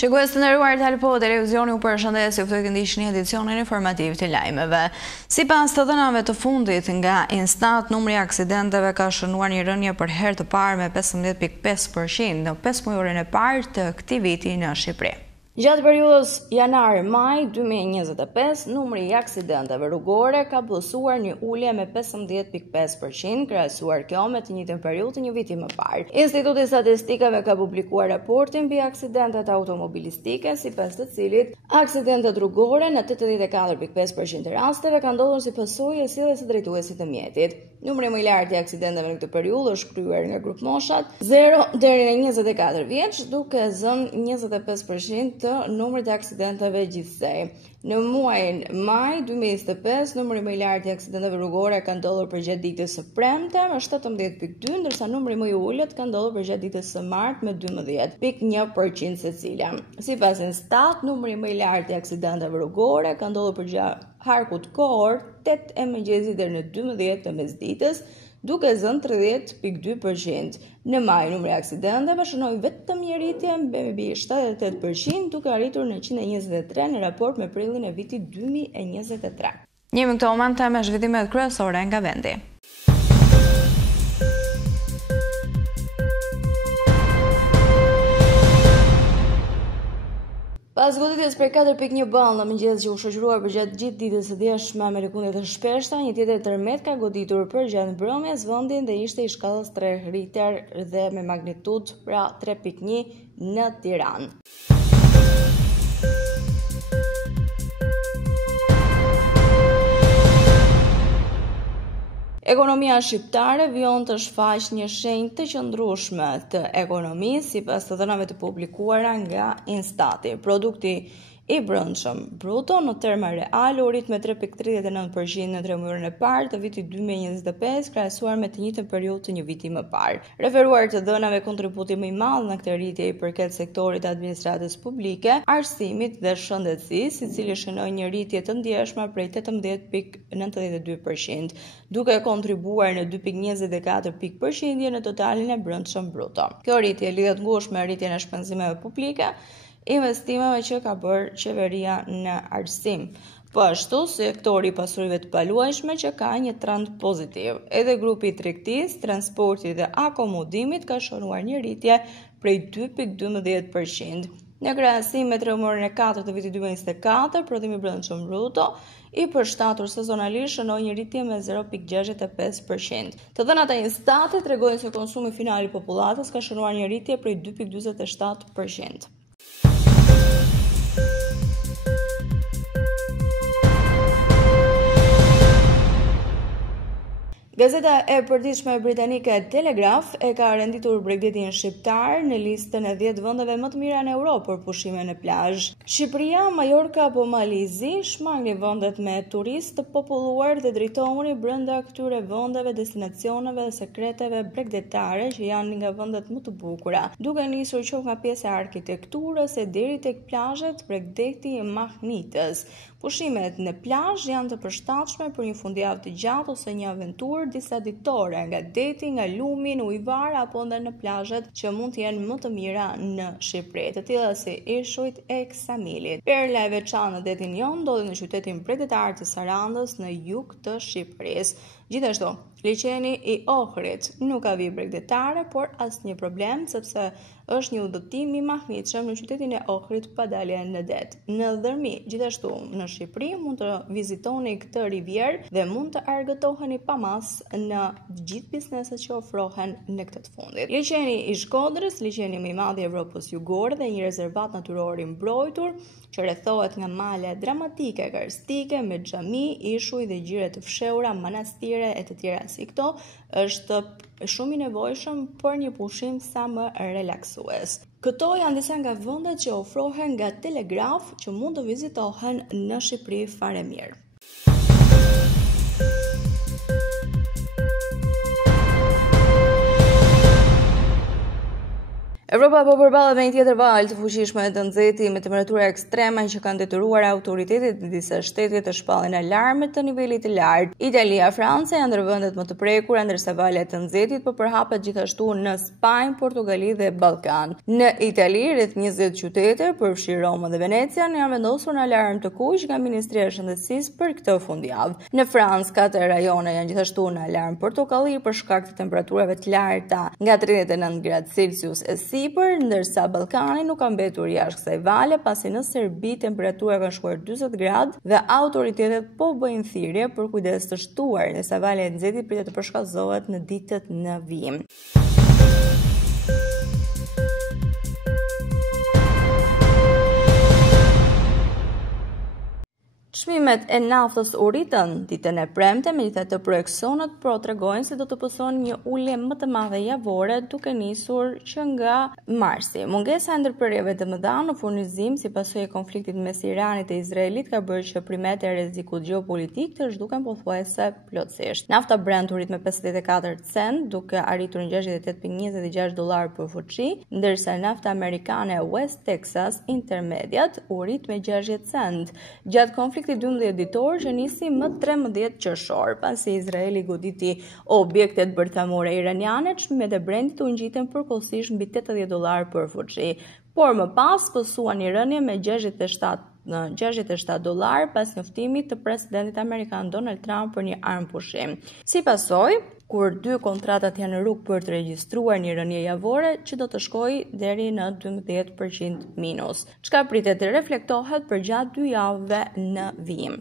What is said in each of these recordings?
Shikues të nderuar, Talpo Televizioni u përshëndes, ju ftoj të ndiqni edicionin informativ të lajmeve. Sipas të dhënave të fundit nga Instat, numri i aksidenteve ka shënuar një rënje për herë të parë me 15.5% në 5 mujorin e parë të këtij viti në Shqipëri. Gjatë periudhës janar-maj 2025, numri i aksidenteve rrugore ka plotësuar një ulje me 15.5%, krahasuar kjo me të njëjtën periudhë të një viti më parë. Instituti i Statistikave ka publikuar raportin mbi aksidentet automobilistike, sipas të cilit aksidentet rrugore në 84.5% të rasteve kanë ndodhur si pasojë e sjelljes së drejtuesit të mjetit. Numri më i lartë i aksidenteve në këtë periudhë është kryer nga grup moshat 0 deri në 24 vjeç, duke zënë 25% të numrit të aksidenteve gjithsej. Në muajin maj 2025, numri më i lartë i aksidenteve rrugore ka ndodhur përgjatë ditës së premte me 17.2, ndërsa numri më i ulët ka ndodhur përgjatë ditës së martë me 12.1% secila. Sipas Instat, numri më i lartë i aksidenteve rrugore ka ndodhur përgjatë harkut kohor 8 e mëngjesit deri në 12 të mesditës, duke zënë 30.2%. Në maj, numri i aksidenteve shënoi vetëm një rritje mbi 78%, duke arritur në 123 në raport me prillin e vitit 2023. Njemi këto momente me zhvillimet kryesore nga vendi. Pas goditjes për 4.1 ball në mëngjes që u shoqëruar përgjatë gjithë ditës së djeshme me lëkundje të shpeshta, një tjetër tërmet ka goditur përgjatë mbrëmjes vendin dhe ishte i shkallës 3 Richter dhe me magnitudë pra 3.1 në Tiranë. Ekonomia shqiptare vjen të shfaqë një shenjë të qëndrueshme të ekonomisë, sipas të dhënave të publikuara nga Instati. Produkti i brendshëm bruto në terma real u rrit me 3.39% në 3 mujorin e parë të vitit 2025, krahasuar me të njëjtën periudhë të një viti më parë. Referuar të dhënave, kontributi më i madh në këtë rritje i përket sektorit të administratës publike, arsimit dhe shëndetësisë, i cili shënoi një rritje të ndjeshme prej 18.92%, duke kontribuar në 2.24 pikë në totalin e brendshëm bruto. Kjo rritje lidhet ngushtë me rritjen e shpenzimeve publike, investimeve që ka bërë qeveria në arsim. Po ashtu, sektori i pasurive të paluajshme që ka një trend pozitiv. Edhe grupi i tregtisë, transportit dhe akomodimit ka shënuar një rritje prej 2.12%. Në krahasim me 3 mujorin e 4 të vitit 2024, prodhimi brendshëm bruto i përshtatur sezonalisht shënoi një rritje me 0.65%. Të dhënat e Instatit tregojnë se konsumi final i popullatës ka shënuar një rritje prej 2.47%. Gazeta e përditshme britanike Telegraph e ka renditur Bregdetin shqiptar në listën e 10 vendeve më të mira në Europë për pushime në plazh. Shqipëria, Majorka apo Malizi shmangin vendet me turistë të populluar dhe drejtohuni brenda këtyre vendeve, destinacioneve dhe sekreteve bregdetare që janë nga vendet më të bukura, duke nisur qoftë nga pjesa e arkitekturës e deri tek plazhet Bregdeti e Mahnitës. Pushimet në plazh janë të përshtatshme për një fundjavë të gjatë ose një aventurë disa ditore, nga deti, nga lumi, në ujëvar apo ndër në plazhet që mund të jenë më të mira në Shqipëri, të tilla si Ishujt e Ksamilit. Perla e veçantë në detin jon ndodhet në qytetin bregdetar të Sarandës në jug të Shqipërisë. Gjithashtu, liçeni i Ohrit nuk ka vijë bregdetare, por asnjë problem sepse është një udhëtim i mahnitshëm në qytetin e Ohrit pa dalje në det. Në Dhërmi, gjithashtu në Shqipëri mund të vizitoni këtë rivjerë dhe mund të argëtoheni pa mas në gjithë bizneset që ofrohen në këtë të fundit. Liçeni i Shkodrës, liçeni më i madh i Evropës Jugore dhe një rezervat natyror i mbrojtur që rrethohet nga male dramatike karstike me xhami, ishuj dhe gjire të fshehura, manastire e të tjera si këto, është shumë i nevojshëm për një pushim sa më relaksues. Këto janë disa nga vendet që ofrohen nga Telegraph që mund të vizitohen në Shqipëri fare mirë. Evropa po përballet me një tjetër valë të fuqishme të nxehti me temperatura ekstreme që kanë detyruar autoritetet e disa shteteve të shpallin alarme të nivelit të lartë. Italia, Franca janë ndër vendet më të prekura, ndërsa valet të nxehtit po përhapet gjithashtu në Spanjë, Portugali dhe Ballkan. Në Itali, rreth 20 qytete, përfshirë Roma dhe Venecia, janë vendosur në alarm të kuq nga Ministria e Shëndetësisë për këtë fundjavë. Në Francë, 4 rajone janë gjithashtu në alarm portokalli për shkak të temperaturave të larta, nga 39 gradë Celsius e ndërsa Ballkani nuk ka mbetur jashtë kësaj vale, pasi në Serbi temperatura ka shkuar 40 gradë dhe autoritetet po bëjnë thirrje për kujdes të shtuar, ndërsa valja e nxehtit pritet të përshkallëzohet në ditët në vijim. Çmimet e naftës u rritën ditën e premte, megjithatë projekcionet tregojnë se do të pëson një ulje më të madhe javore, duke nisur që nga marsi. Mungesa e ndërprerjeve të mëdha në furnizim si pasojë e konfliktit mes Iranit dhe Izraelit ka bërë që primet e rrezikut gjeopolitik të zhduken pothuajse plotësisht. Nafta Brent u rrit me 54 cent, duke arritur në $68.26 për fuçi, ndërsa nafta amerikane West Texas Intermediate u rrit me 60 cent. Gjatë konfliktit 12 ditor që nisi më 13 qershor, pasi Izraeli goditi objektet bërthamore iraniane, çmimet e Brentit u ngjiten përkohësisht mbi $80 për fuçi, por më pas pësuan një rënje me $67 pas njoftimit të presidentit amerikan Donald Trump për një armpushim. Si pasojë, kur dy kontratat janë në rrugë për të regjistruar një rënje javore që do të shkojë deri në 12% minus, çka pritet të reflektohet përgjatë 2 javëve në vijim.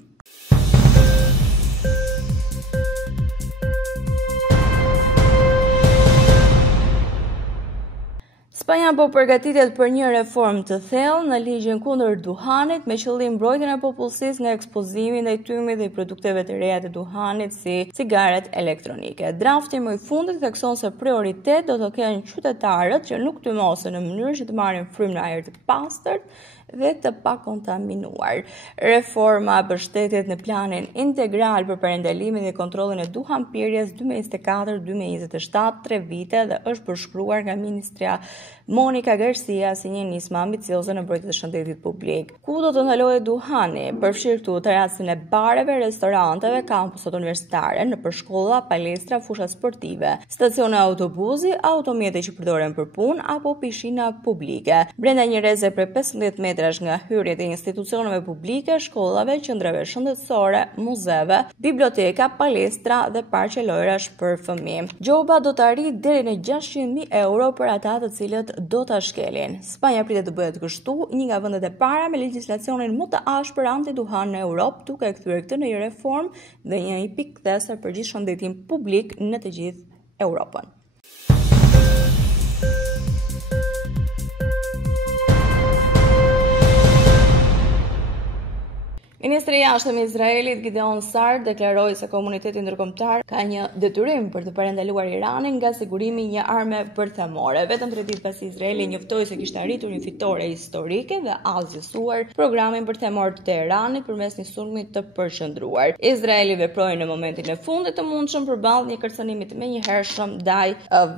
Spanja po përgatitet për një reformë të thellë në ligjin kundër duhanit me qëllim mbrojtjen e popullsisë nga ekspozimi ndaj tymit dhe produkteve të reja të duhanit si cigaret elektronike. Drafti më i fundit thekson se prioritet do të kenë qytetarët që nuk tymosen në mënyrë që të marrin frymë në ajër të pastërt dhe të pakontaminuar. Reforma mbështetet në planin integral për parandalimin dhe kontrollin e duhanpirjes 2024-2027, 3 vite, dhe është përshkruar nga Ministria Monica Garcia si një nismë ambicioze në mbrojtje të shëndetit publik. Ku do të ndalohet duhani? Përfshirë këtu të rastin e bareve, restoranteve, kampusat universitare, në përshkolla, palestra, fusha sportive, stacione autobusi, automjete që përdoren për punë apo pishina publike. Brenda një rreze prej 15 metrash nga hyrjet e institucioneve publike, shkollave, qendrave shëndetësore, muzeve, biblioteka, palestra dhe parqe lojrash për fëmijë. Gjoba do të arrijë deri në 600.000 euro për ata të cilët do ta shkelin. Spanja pritet të bëhet kështu një nga vendet e para me legjislacionin më të ashpër anti-duhan në Europë, duke kthyer këtë në një reformë dhe një pikëthesë për gjithë shëndetin publik në të gjithë Europën. Ministri i Jashtëm i Izraelit Gideon Sar deklaroi se komuniteti ndërkombëtar ka një detyrim për të parandaluar Iranin nga sigurimi i një arme bërthamore. Vetëm 3 ditë pasi Izraeli njoftoi se kishte arritur një fitore historike dhe azhësuar programin bërthamor të Teheranit përmes një sulmi të përqendruar. Izraeli veproi në momentin e fundit të mundshëm përballë një kërcënimi të menjëhershëm ndaj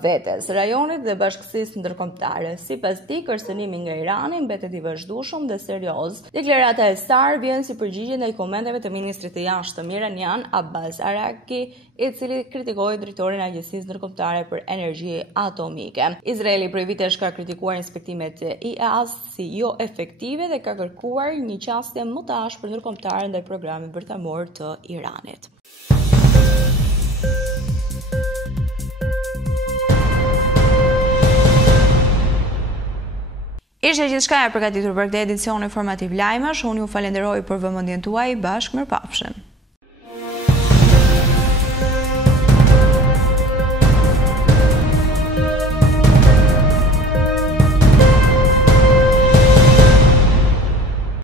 vetes, rajonit dhe bashkësisë ndërkombëtare. Sipas tij, kërcënimi nga Irani mbetet i vazhdueshëm dhe serioz. Deklarata e Sar vjen si përgjigje ndaj komenteve të ministrit të jashtëm iranian Abbas Araki, i cili kritikoi drejtorin e Agjencisë Ndërkombëtare për Energji Atomike. Izraeli prej vitesh ka kritikuar inspektimet e IAEA-s si jo efektive dhe ka kërkuar një qasje më të ashpër ndërkombëtare ndaj programit bërthamor të Iranit. Ishte gjithçka e përgatitur për këtë edicion informativ lajmesh. Unë ju falenderoj për vëmendjen tuaj. Bashkë mirëpafshim.